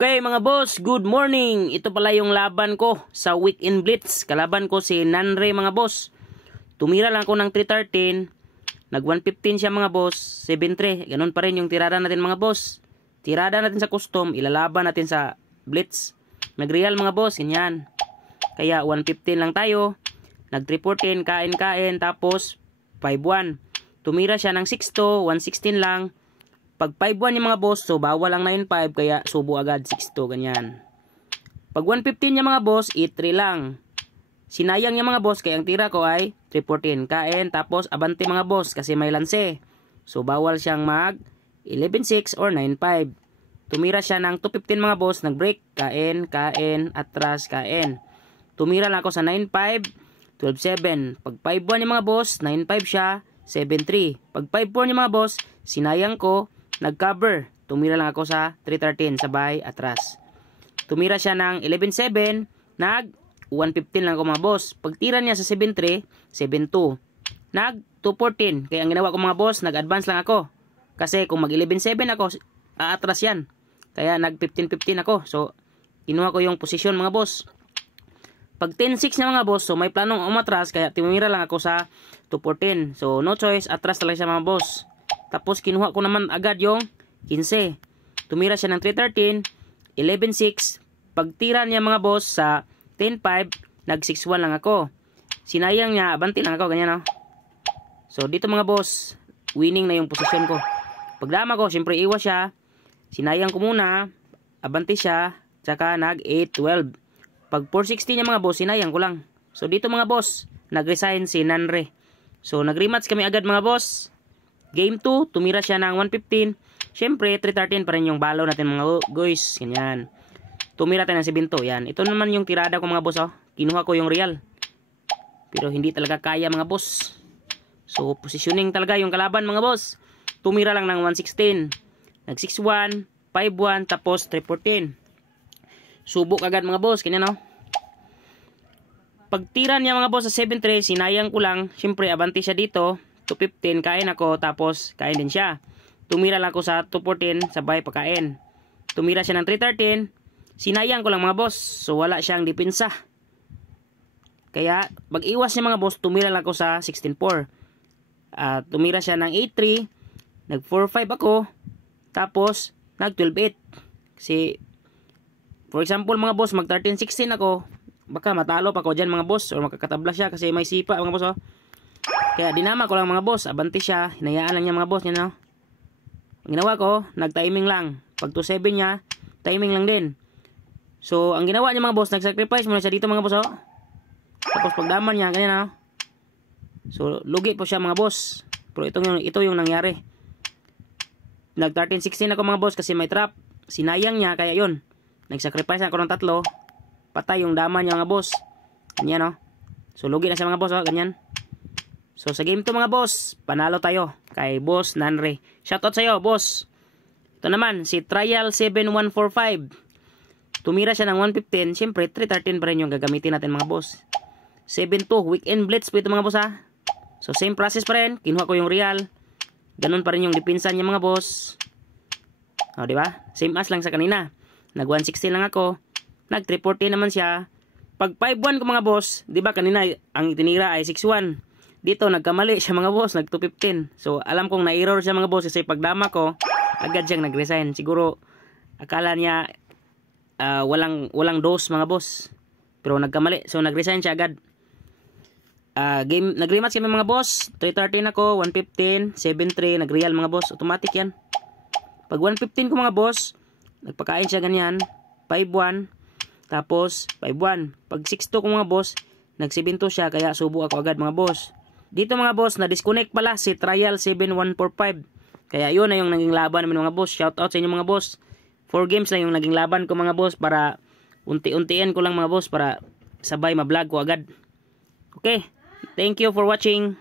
Okay mga boss, good morning. Ito pala yung laban ko sa Weekend Blitz. Kalaban ko si Nanre mga boss. Tumira lang ako ng 313. Nag 115 siya mga boss, 7-3. Ganun pa rin yung tirada natin mga boss. Tirada natin sa custom, ilalaban natin sa Blitz. Nag-real mga boss, ganyan. Kaya 115 lang tayo. Nag 314, kain-kain, tapos 5-1. Tumira siya ng 6-2, 116 lang. Pag 5-1 yung mga boss, so bawal lang 9-5, kaya subo agad 6-2, ganyan. Pag 115 yung mga boss, 8-3 lang. Sinayang yung mga boss, kaya ang tira ko ay 314. Kain, tapos abante mga boss, kasi may lanse. So bawal siyang mag 11-6 or 9-5. Tumira siya ng 215 mga boss, nag-break, kain, atras, kain. Tumira lang ako sa 9-5, 12-7. Pag 5-1 yung mga boss, 9-5 siya, 7-3. Pag 5-4 yung mga boss, sinayang ko, nag-cover. Tumira lang ako sa 313, sabay, atras. Tumira siya ng 11-7, nag-115 lang ako mga boss. Pagtira niya sa 7-3, 7-2. Nag-214. Kaya ang ginawa ko mga boss, nag-advance lang ako. Kasi kung mag-11-7 ako, aatras yan. Kaya nag-15-15 ako. So, kinuha ko yung posisyon mga boss. Pag 10-6 na mga boss, so may planong umatras, kaya tumira lang ako sa 214. So, no choice, atras talaga siya mga boss. Tapos, kinuha ko naman agad yung 15. Tumira siya ng 313, 11-6. Pagtira niya mga boss sa 10-5, nag-6-1 lang ako. Sinayang niya, abanti lang ako, ganyan no. So, dito mga boss, winning na yung posisyon ko. Pagdama ko, syempre iwas siya. Sinayang ko muna, abanti siya, tsaka nag-8-12. Pag 460 niya mga boss, sinayang ko lang. So, dito mga boss, nag-resign si Nanre. So, nag-rematch kami agad mga boss. Game 2, tumira siya ng 115. Siyempre, 313 pa rin yung balaw natin mga guys. Ganyan. Tumira tayo ng 7-2. Yan. Ito naman yung tirada ko mga boss. Oh. Kinuha ko yung real. Pero hindi talaga kaya mga boss. So, positioning talaga yung kalaban mga boss. Tumira lang ng 116. Nag 6-1, 5-1, tapos 314. Subok agad mga boss. Ganyan no. Pagtira niya mga boss sa 7-3, sinayang ko lang. Siyempre, abanti siya dito. 215, kain ako, tapos kain din siya. Tumira lang ako sa 214, sabay pagkain. Tumira siya ng 313, sinayang ko lang mga boss, so wala siyang dipinsa. Kaya, pag-iwas niya mga boss, tumira lang ako sa 16-4. Tumira siya ng 8-3, nag 4-5 ako, tapos nag 12-8. Kasi, for example mga boss, mag 13-16 ako, baka matalo pa ko dyan mga boss, or makakatabla siya kasi may sipa mga boss oh. Kaya dinama ko lang mga boss, abanti siya, hinayaan lang niya mga boss, no? Ang ginawa ko, nag-timing lang. Pag 2-7 niya, timing lang din. So, ang ginawa niya mga boss, nag-sacrifice muna siya dito mga boss, oh. Tapos pagdaman niya, ganyan, oh. So, lugi po siya mga boss. Pero ito yung nangyari. Nag 13-16 ako mga boss kasi may trap. Sinayang niya, kaya yun. Nag-sacrifice ako ng 3. Patay yung dama niya mga boss. Ganyan, oh. So, lugi na siya mga boss, oh. Ganyan. So, sa game 2 mga boss, panalo tayo kay Boss Nanre. Shoutout sa iyo, boss. Ito naman, si Trial7145. Tumira siya ng 115. Siyempre, 313 pa rin yung gagamitin natin mga boss. 7-2, Weekend Blitz po ito mga boss ha. So, same process pa rin. Kinuha ko yung real. Ganun pa rin yung dipinsan niya mga boss. O, diba? Same as lang sa kanina. Nag 116 lang ako. Nag 340 naman siya. Pag 5-1 ko mga boss, diba kanina ang itinira ay 6-1. Dito, nagkamali siya mga boss, nag 215. So, alam kong na-error siya mga boss kasi pagdama ko, agad siyang nag-resign. Siguro, akala niya walang dose mga boss. Pero nagkamali. So, nag-resign siya agad. Nag-rematch kami mga boss. 313 ako, 115, 7-3, nag-real mga boss. Automatic yan. Pag 115 ko mga boss, nagpakain siya ganyan. 5-1, tapos 5-1. Pag 6-2 ko mga boss, nag 7-2 siya, kaya subo ako agad mga boss. Dito mga boss, na-disconnect pala si Trial7145. Kaya yun na yung naging laban namin mga boss. Shoutout sa inyo mga boss. 4 games lang yung naging laban ko mga boss para unti-untiin ko lang mga boss para sabay ma-vlog ko agad. Okay, thank you for watching.